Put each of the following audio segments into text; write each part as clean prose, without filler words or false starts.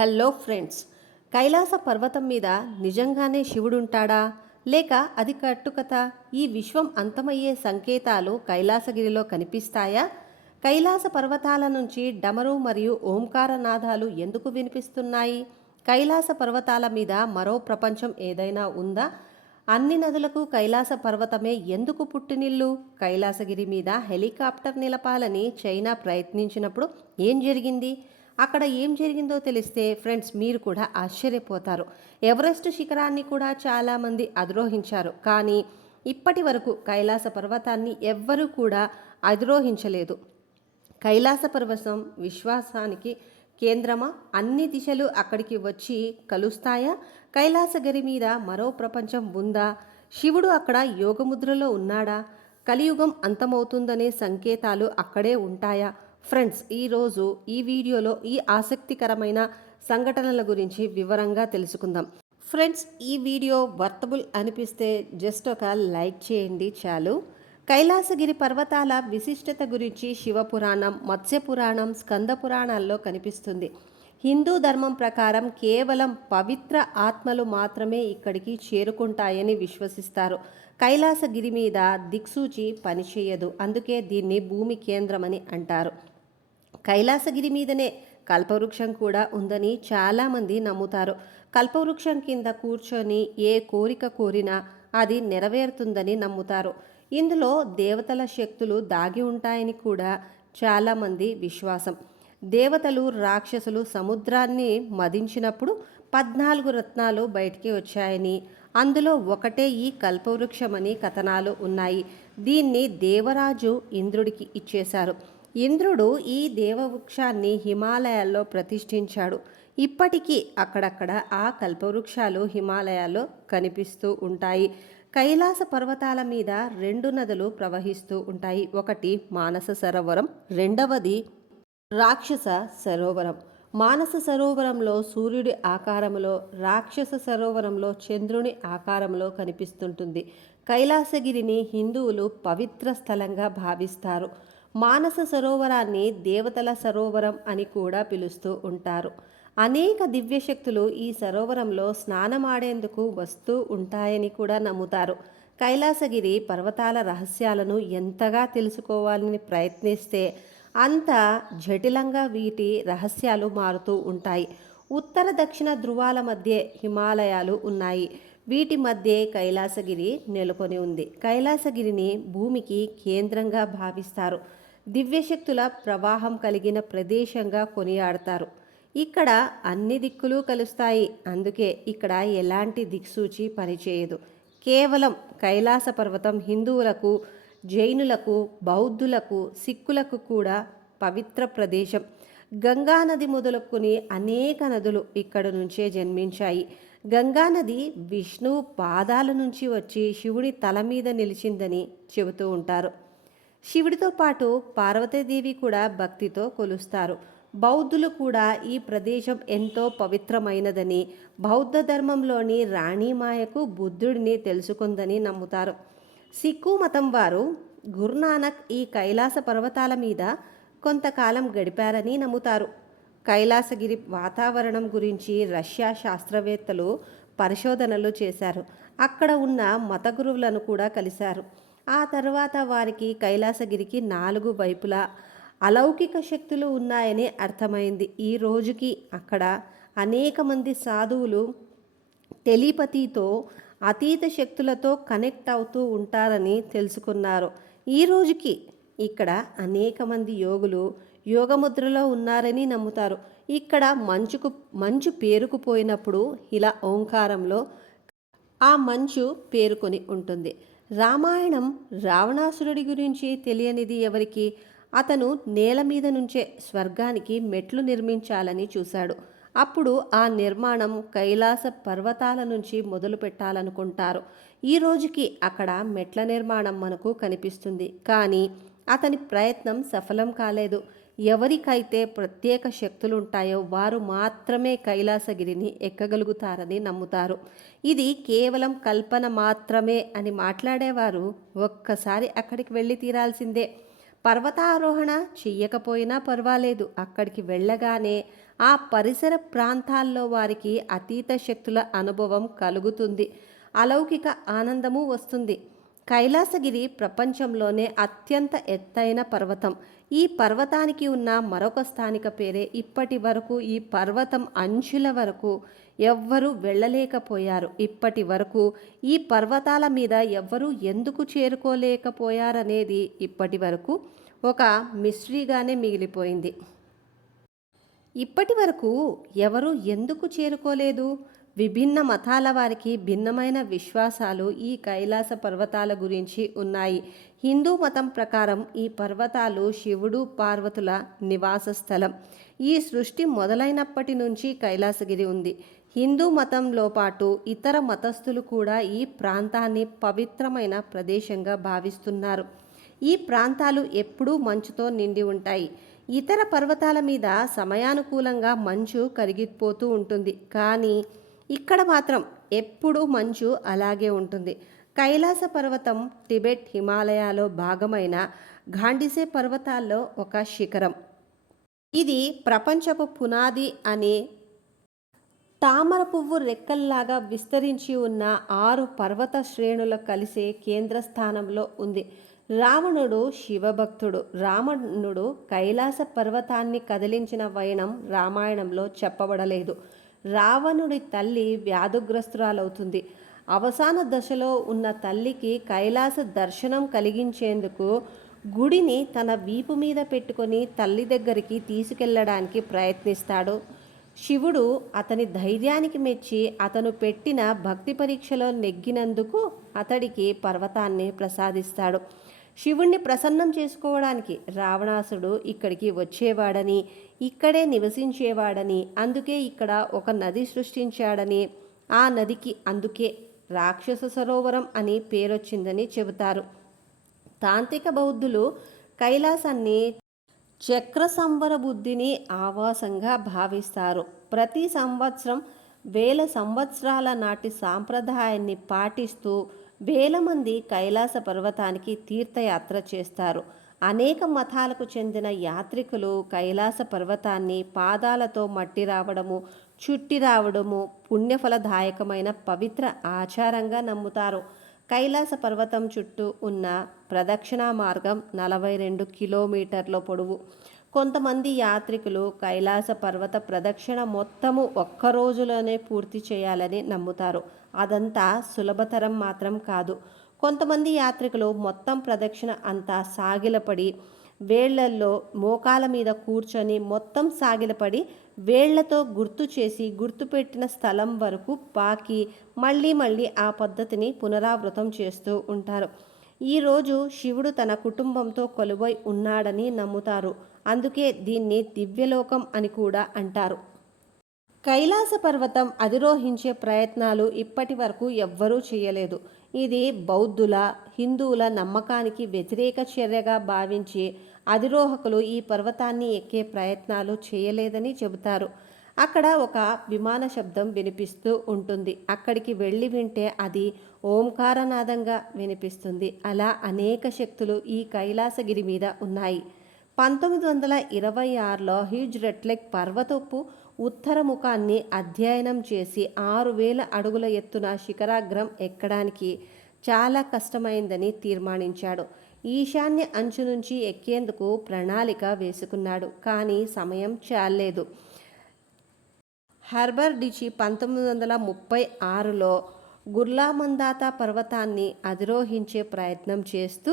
Hello friends, Kailasa పర్వతం మీద నిజంగానే శివుడుంటాడా లేక అది కట్టుకథ? ఈ విశ్వం అంతమయ్యే సంకేతాలు కైలాసగిరిలో కనిపిస్తాయా? కైలాస పర్వతాల నుంచి డమరు మరియు ఓంకార నాదాలు ఎందుకు వినిపిస్తున్నాయి? కైలాస పర్వతాల మీద మరో ప్రపంచం ఏదైనా ఉందా? అన్ని నదులకు కైలాస పర్వతమే ఎందుకు పుట్టినిల్లు? కైలాసగిరి మీద హెలికాప్టర్ నిలపాలని చైనా ప్రయత్నించినప్పుడు ఏం జరిగింది? అక్కడ ఏం జరిగిందో తెలిస్తే ఫ్రెండ్స్ మీరు కూడా ఆశ్చర్యపోతారు. ఎవరెస్ట్ శిఖరాన్ని కూడా చాలామంది అధిరోహించారు, కానీ ఇప్పటి వరకు కైలాస పర్వతాన్ని ఎవ్వరూ కూడా అధిరోహించలేదు. కైలాస పర్వతం విశ్వాసానికి కేంద్రమా? అన్ని దిశలు అక్కడికి వచ్చి కలుస్తాయా? కైలాసగిరి మీద మరో ప్రపంచం ఉందా? శివుడు అక్కడ యోగముద్రలో ఉన్నాడా? కలియుగం అంతమవుతుందనే సంకేతాలు అక్కడే ఉంటాయా? ఫ్రెండ్స్, ఈరోజు ఈ వీడియోలో ఈ ఆసక్తికరమైన సంఘటనల గురించి వివరంగా తెలుసుకుందాం. ఫ్రెండ్స్, ఈ వీడియో వర్తబుల్ అనిపిస్తే జస్ట్ ఒక లైక్ చేయండి చాలు. కైలాసగిరి పర్వతాల విశిష్టత గురించి శివపురాణం, మత్స్యపురాణం, స్కంద పురాణాల్లో కనిపిస్తుంది. హిందూ ధర్మం ప్రకారం కేవలం పవిత్ర ఆత్మలు మాత్రమే ఇక్కడికి చేరుకుంటాయని విశ్వసిస్తారు. కైలాసగిరి మీద దిక్సూచి పనిచేయదు, అందుకే దీన్ని భూమి కేంద్రమని అంటారు. కైలాసగిరి మీదనే కల్పవృక్షం కూడా ఉందని చాలామంది నమ్ముతారు. కల్పవృక్షం కింద కూర్చొని ఏ కోరిక కోరినా అది నెరవేరుతుందని నమ్ముతారు. ఇందులో దేవతల శక్తులు దాగి ఉంటాయని కూడా చాలామంది విశ్వాసం. దేవతలు, రాక్షసులు సముద్రాన్ని మదించినప్పుడు 14 రత్నాలు బయటికి వచ్చాయని, అందులో ఒకటే ఈ కల్పవృక్షమని కథనాలు ఉన్నాయి. దీన్ని దేవరాజు ఇంద్రుడికి ఇచ్చేశారు. ఇంద్రుడు ఈ దేవవృక్షాన్ని హిమాలయాల్లో ప్రతిష్ఠించాడు. ఇప్పటికీ అక్కడక్కడ ఆ కల్పవృక్షాలు హిమాలయాల్లో కనిపిస్తూ ఉంటాయి. కైలాస పర్వతాల మీద 2 నదులు ప్రవహిస్తూ ఉంటాయి. ఒకటి మానస సరోవరం, రెండవది రాక్షస సరోవరం. మానస సరోవరంలో సూర్యుడి ఆకారంలో, రాక్షస సరోవరంలో చంద్రుని ఆకారంలో కనిపిస్తుంటుంది. కైలాసగిరిని హిందువులు పవిత్ర స్థలంగా భావిస్తారు. మానస సరోవరాన్ని దేవతల సరోవరం అని కూడా పిలుస్తూ ఉంటారు. అనేక దివ్యశక్తులు ఈ సరోవరంలో స్నానమాడేందుకు వస్తూ ఉంటాయని కూడా నమ్ముతారు. కైలాసగిరి పర్వతాల రహస్యాలను ఎంతగా తెలుసుకోవాలని ప్రయత్నిస్తే అంత జటిలంగా వీటి రహస్యాలు మారుతూ ఉంటాయి. ఉత్తర దక్షిణ ధృవాల మధ్య హిమాలయాలు ఉన్నాయి. వీటి మధ్య కైలాసగిరి నెలకొని ఉంది. కైలాసగిరిని భూమికి కేంద్రంగా భావిస్తారు. దివ్యశక్తుల ప్రవాహం కలిగిన ప్రదేశంగా కొనియాడతారు. ఇక్కడ అన్ని దిక్కులు కలుస్తాయి, అందుకే ఇక్కడ ఎలాంటి దిక్సూచి పనిచేయదు. కేవలం కైలాస పర్వతం హిందువులకు, జైనులకు, బౌద్ధులకు, సిక్కులకు కూడా పవిత్ర ప్రదేశం. గంగానది మొదలుకొని అనేక నదులు ఇక్కడ నుంచే జన్మించాయి. గంగానది విష్ణు పాదాల నుంచి వచ్చి శివుడి తల మీద నిలిచిందని చెబుతూ ఉంటారు. శివుడితో పాటు పార్వతీదేవి కూడా భక్తితో కొలుస్తారు. బౌద్ధులు కూడా ఈ ప్రదేశం ఎంతో పవిత్రమైనదని, బౌద్ధ ధర్మంలోని రాణిమాయకు బుద్ధుడిని తెలుసుకుందని నమ్ముతారు. సిక్కు మతం వారు గురునానక్ ఈ కైలాస పర్వతాల మీద కొంతకాలం గడిపారని నమ్ముతారు. కైలాసగిరి వాతావరణం గురించి రష్యా శాస్త్రవేత్తలు పరిశోధనలు చేశారు. అక్కడ ఉన్న మత గురువులను కూడా కలిశారు. ఆ తర్వాత వారికి కైలాసగిరికి 4 వైపులా అలౌకిక శక్తులు ఉన్నాయని అర్థమైంది. ఈ రోజుకి అక్కడ అనేక మంది సాధువులు టెలిపతితో, అతీత శక్తులతో కనెక్ట్ అవుతూ ఉంటారని తెలుసుకున్నారు. ఈ రోజుకి ఇక్కడ అనేక మంది యోగులు యోగముద్రలో ఉన్నారని నమ్ముతారు. ఇక్కడ మంచు పేరుకుపోయినప్పుడు ఇలా ఓంకారంలో ఆ మంచు పేరుకొని ఉంటుంది. రామాయణం రావణాసురుడి గురించి తెలియనిది ఎవరికి? అతను నేల మీద నుంచే స్వర్గానికి మెట్లు నిర్మించాలని చూశాడు. అప్పుడు ఆ నిర్మాణం కైలాస పర్వతాల నుంచి మొదలు పెట్టాలనుకుంటారు. ఈ రోజుకి అక్కడ మెట్ల నిర్మాణం మనకు కనిపిస్తుంది, కానీ అతని ప్రయత్నం సఫలం కాలేదు. ఎవరికైతే ప్రత్యేక శక్తులుంటాయో వారు మాత్రమే కైలాసగిరిని ఎక్కగలుగుతారని నమ్ముతారు. ఇది కేవలం కల్పన మాత్రమే అని మాట్లాడేవారు ఒక్కసారి అక్కడికి వెళ్ళి తీరాల్సిందే. పర్వతారోహణ చెయ్యకపోయినా పర్వాలేదు, అక్కడికి వెళ్ళగానే ఆ పరిసర ప్రాంతాల్లో వారికి అతీత శక్తుల అనుభవం కలుగుతుంది. అలౌకిక ఆనందము వస్తుంది. కైలాసగిరి ప్రపంచంలోనే అత్యంత ఎత్తైన పర్వతం. ఈ పర్వతానికి ఉన్న మరొక స్థానిక పేరే ఇప్పటి వరకు ఈ పర్వతం అంచుల వరకు ఎవ్వరూ వెళ్ళలేకపోయారు. ఇప్పటి వరకు ఈ పర్వతాల మీద ఎవ్వరూ ఎందుకు చేరుకోలేకపోయారనేది ఇప్పటి వరకు ఒక మిస్టరీగానే మిగిలిపోయింది. ఇప్పటి వరకు ఎవరు ఎందుకు చేరుకోలేదు? విభిన్న మతాల వారికి భిన్నమైన విశ్వాసాలు ఈ కైలాస పర్వతాల గురించి ఉన్నాయి. హిందూ మతం ప్రకారం ఈ పర్వతాలు శివుడు పార్వతుల నివాస స్థలం. ఈ సృష్టి మొదలైనప్పటి నుంచి కైలాసగిరి ఉంది. హిందూ మతంలో పాటు ఇతర మతస్థులు కూడా ఈ ప్రాంతాన్ని పవిత్రమైన ప్రదేశంగా భావిస్తున్నారు. ఈ ప్రాంతాలు ఎప్పుడూ మంచుతో నిండి ఉంటాయి. ఇతర పర్వతాల మీద సమయానుకూలంగా మంచు కరిగిపోతూ ఉంటుంది, కానీ ఇక్కడ మాత్రం ఎప్పుడూ మంచు అలాగే ఉంటుంది. కైలాస పర్వతం టిబెట్ హిమాలయాలో భాగమైన ఘాండిసే పర్వతాల్లో ఒక శిఖరం. ఇది ప్రపంచపు పునాది అనే తామర పువ్వు రెక్కల్లాగా విస్తరించి ఉన్న 6 పర్వత శ్రేణుల కలిసే కేంద్ర స్థానంలో ఉంది. రావణుడు శివభక్తుడు. రావణుడు కైలాస పర్వతాన్ని కదిలించిన వైనం రామాయణంలో చెప్పబడలేదు. రావణుడి తల్లి వ్యాధుగ్రస్తురాలవుతుంది. అవసాన దశలో ఉన్న తల్లికి కైలాస దర్శనం కలిగించేందుకు గుడిని తన వీపు మీద పెట్టుకొని తల్లి దగ్గరికి తీసుకెళ్లడానికి ప్రయత్నిస్తాడు. శివుడు అతని ధైర్యానికి మెచ్చి అతను పెట్టిన భక్తి పరీక్షలో నెగ్గినందుకు అతడికి పర్వతాన్ని ప్రసాదిస్తాడు. శివుణ్ణి ప్రసన్నం చేసుకోవడానికి రావణాసుడు ఇక్కడికి వచ్చేవాడని, ఇక్కడే నివసించేవాడని, అందుకే ఇక్కడ ఒక నది సృష్టించాడని, ఆ నదికి అందుకే రాక్షస సరోవరం అని పేరొచ్చిందని చెబుతారు. తాంత్రిక బౌద్ధులు కైలాసాన్ని చక్ర సంవర బుద్ధిని ఆవాసంగా భావిస్తారు. ప్రతి సంవత్సరం వేల సంవత్సరాల నాటి సాంప్రదాయాన్ని పాటిస్తూ వేల మంది కైలాస పర్వతానికి తీర్థయాత్ర చేస్తారు. అనేక మతాలకు చెందిన యాత్రికులు కైలాస పర్వతాన్ని పాదాలతో మట్టి రావడము, చుట్టి రావడము పుణ్యఫలదాయకమైన పవిత్ర ఆచారంగా నమ్ముతారు. కైలాస పర్వతం చుట్టూ ఉన్న ప్రదక్షిణా మార్గం 42 కిలోమీటర్ల పొడవు. కొంతమంది యాత్రికులు కైలాస పర్వత ప్రదక్షిణ మొత్తము ఒక్క రోజులోనే పూర్తి చేయాలని నమ్ముతారు. అదంతా సులభతరం మాత్రం కాదు. కొంతమంది యాత్రికులు మొత్తం ప్రదక్షిణ అంతా సాగిలపడి వేళ్లల్లో మోకాల మీద కూర్చొని మొత్తం సాగిలపడి వేళ్లతో గుర్తు చేసి గుర్తుపెట్టిన స్థలం వరకు పాకి మళ్ళీ ఆ పద్ధతిని పునరావృతం చేస్తూ ఉంటారు. ఈరోజు శివుడు తన కుటుంబంతో కొలువై ఉన్నాడని నమ్ముతారు. అందుకే దీన్ని దివ్యలోకం అని కూడా అంటారు. కైలాస పర్వతం అధిరోహించే ప్రయత్నాలు ఇప్పటి వరకు ఎవ్వరూ చేయలేదు. ఇది బౌద్ధుల, హిందువుల నమ్మకానికి వ్యతిరేక చర్యగా భావించి అధిరోహకులు ఈ పర్వతాన్ని ఎక్కే ప్రయత్నాలు చేయలేదని చెబుతారు. అక్కడ ఒక విమాన శబ్దం వినిపిస్తూ ఉంటుంది. అక్కడికి వెళ్ళి వింటే అది ఓంకారనాదంగా వినిపిస్తుంది. అలా అనేక శక్తులు ఈ కైలాసగిరి మీద ఉన్నాయి. 1926లో హ్యూజ్ రెడ్లెక్ పర్వతపు ఉత్తర ముఖాన్ని అధ్యయనం చేసి 6000 అడుగుల ఎత్తున శిఖరాగ్రం ఎక్కడానికి చాలా కష్టమైందని తీర్మానించాడు. ఈశాన్య అంచు నుంచి ఎక్కేందుకు ప్రణాళిక వేసుకున్నాడు. కానీ సమయం చాలేదు. హర్బర్ డిచి 1936లో గుర్లామందాతా పర్వతాన్ని అధిరోహించే ప్రయత్నం చేస్తూ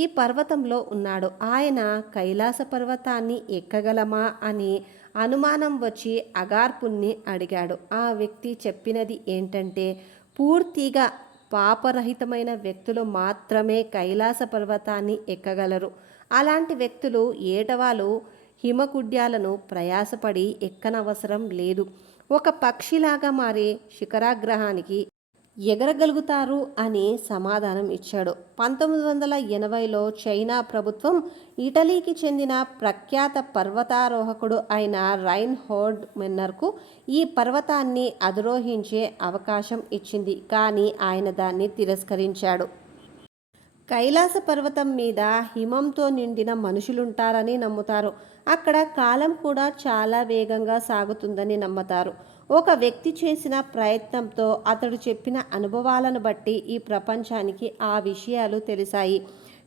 ఈ పర్వతంలో ఉన్నాడు. ఆయన కైలాస పర్వతాన్ని ఎక్కగలమా అని అనుమానం వచ్చి అగార్పుని అడిగాడు. ఆ వ్యక్తి చెప్పినది ఏంటంటే, పూర్తిగా పాపరహితమైన వ్యక్తులు మాత్రమే కైలాస పర్వతాన్ని ఎక్కగలరు. అలాంటి వ్యక్తులు ఏటవాలు హిమకుడ్యాలను ప్రయాసపడి ఎక్కనవసరం లేదు. ఒక పక్షిలాగా మారి శిఖరాగ్రహానికి ఎగరగలుగుతారు అని సమాధానం ఇచ్చాడు. 1980లో చైనా ప్రభుత్వం ఇటలీకి చెందిన ప్రఖ్యాత పర్వతారోహకుడు అయిన రైన్ హోర్డ్ మెన్నర్కు ఈ పర్వతాన్ని అధిరోహించే అవకాశం ఇచ్చింది. కానీ ఆయన దాన్ని తిరస్కరించాడు. కైలాస పర్వతం మీద హిమంతో నిండిన మనుషులుంటారని నమ్ముతారు. అక్కడ కాలం కూడా చాలా వేగంగా సాగుతుందని నమ్ముతారు. ఒక వ్యక్తి చేసిన ప్రయత్నంతో అతడు చెప్పిన అనుభవాలను బట్టి ఈ ప్రపంచానికి ఆ విషయాలు తెలిసాయి.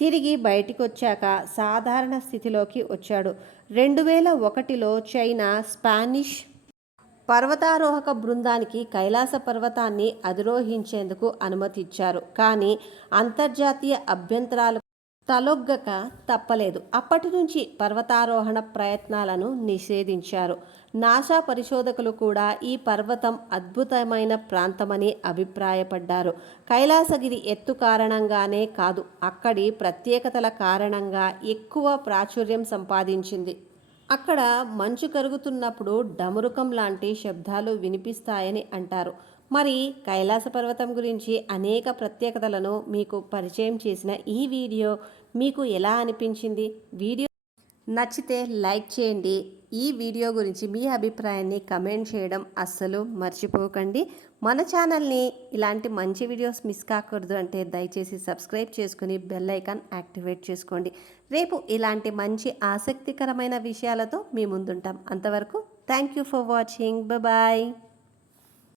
తిరిగి బయటికొచ్చాక సాధారణ స్థితిలోకి వచ్చాడు. 2001లో చైనా స్పానిష్ పర్వతారోహక బృందానికి కైలాస పర్వతాన్ని అధిరోహించేందుకు అనుమతిచ్చారు. కానీ అంతర్జాతీయ అభ్యంతరాలు తలొగ్గక తప్పలేదు. అప్పటి నుంచి పర్వతారోహణ ప్రయత్నాలను నిషేధించారు. నాసా పరిశోధకులు కూడా ఈ పర్వతం అద్భుతమైన ప్రాంతమని అభిప్రాయపడ్డారు. కైలాసగిరి ఎత్తు కారణంగానే కాదు, అక్కడి ప్రత్యేకతల కారణంగా ఎక్కువ ప్రాచుర్యం సంపాదించింది. అక్కడ మంచు కరుగుతున్నప్పుడు డమరుకం లాంటి శబ్దాలు వినిపిస్తాయని అంటారు. మరి కైలాస పర్వతం గురించి అనేక ప్రత్యేకతలను మీకు పరిచయం చేసిన ఈ వీడియో మీకు ఎలా అనిపించింది? వీడియో నచ్చితే లైక్ చేయండి. ఈ వీడియో గురించి మీ అభిప్రాయాన్ని కమెంట్ చేయడం అస్సలు మర్చిపోకండి. మన ఛానల్ని ఇలాంటి మంచి వీడియోస్ మిస్ కాకూడదు అంటే దయచేసి సబ్స్క్రైబ్ చేసుకుని బెల్ ఐకాన్ యాక్టివేట్ చేసుకోండి. రేపు ఇలాంటి మంచి ఆసక్తికరమైన విషయాలతో మీ ముందుంటాం. అంతవరకు thank you for watching. Bye.